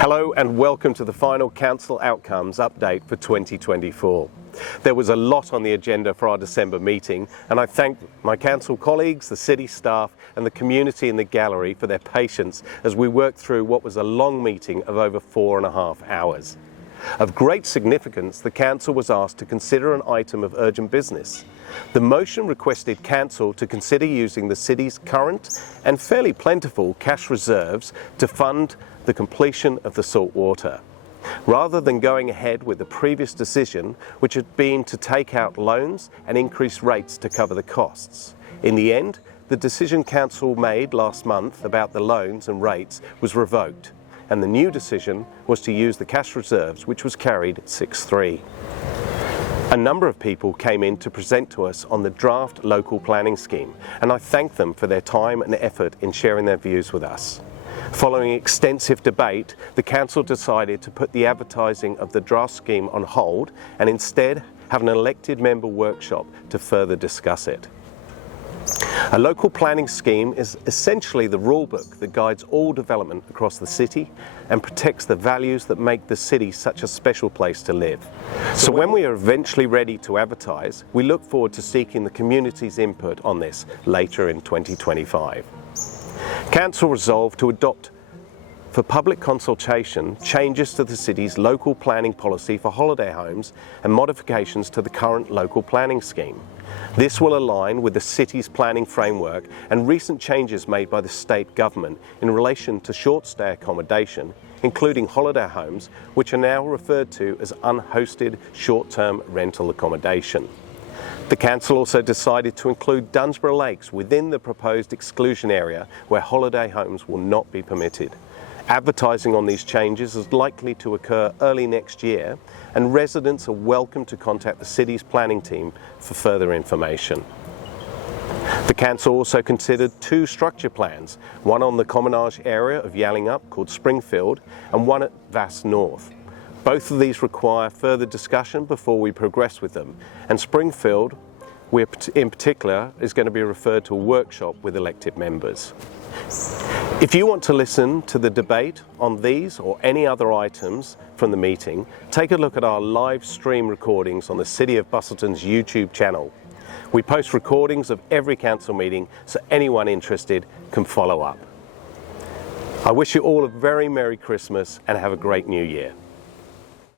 Hello and welcome to the final Council Outcomes update for 2024. There was a lot on the agenda for our December meeting, and I thank my Council colleagues, the City staff and the community in the gallery for their patience as we worked through what was a long meeting of over 4.5 hours. Of great significance, the Council was asked to consider an item of urgent business. The motion requested Council to consider using the City's current and fairly plentiful cash reserves to fund the completion of the Saltwater, rather than going ahead with the previous decision, which had been to take out loans and increase rates to cover the costs. In the end, the decision Council made last month about the loans and rates was revoked, and the new decision was to use the cash reserves, which was carried 6-3. A number of people came in to present to us on the draft local planning scheme, and I thank them for their time and effort in sharing their views with us. Following extensive debate, the Council decided to put the advertising of the draft scheme on hold and instead have an elected member workshop to further discuss it. A local planning scheme is essentially the rulebook that guides all development across the city and protects the values that make the city such a special place to live. So when we are eventually ready to advertise, we look forward to seeking the community's input on this later in 2025. Council resolved to adopt for public consultation changes to the City's local planning policy for holiday homes and modifications to the current local planning scheme. This will align with the City's planning framework and recent changes made by the state government in relation to short-stay accommodation, including holiday homes, which are now referred to as unhosted short-term rental accommodation. The Council also decided to include Dunsborough Lakes within the proposed exclusion area where holiday homes will not be permitted. Advertising on these changes is likely to occur early next year, and residents are welcome to contact the City's planning team for further information. The Council also considered two structure plans, one on the commonage area of Yallingup called Springfield and one at Vass North. Both of these require further discussion before we progress with them, and Springfield, in particular, is going to be referred to a workshop with elected members. If you want to listen to the debate on these or any other items from the meeting, take a look at our live stream recordings on the City of Busselton's YouTube channel. We post recordings of every council meeting so anyone interested can follow up. I wish you all a very Merry Christmas and have a great New Year.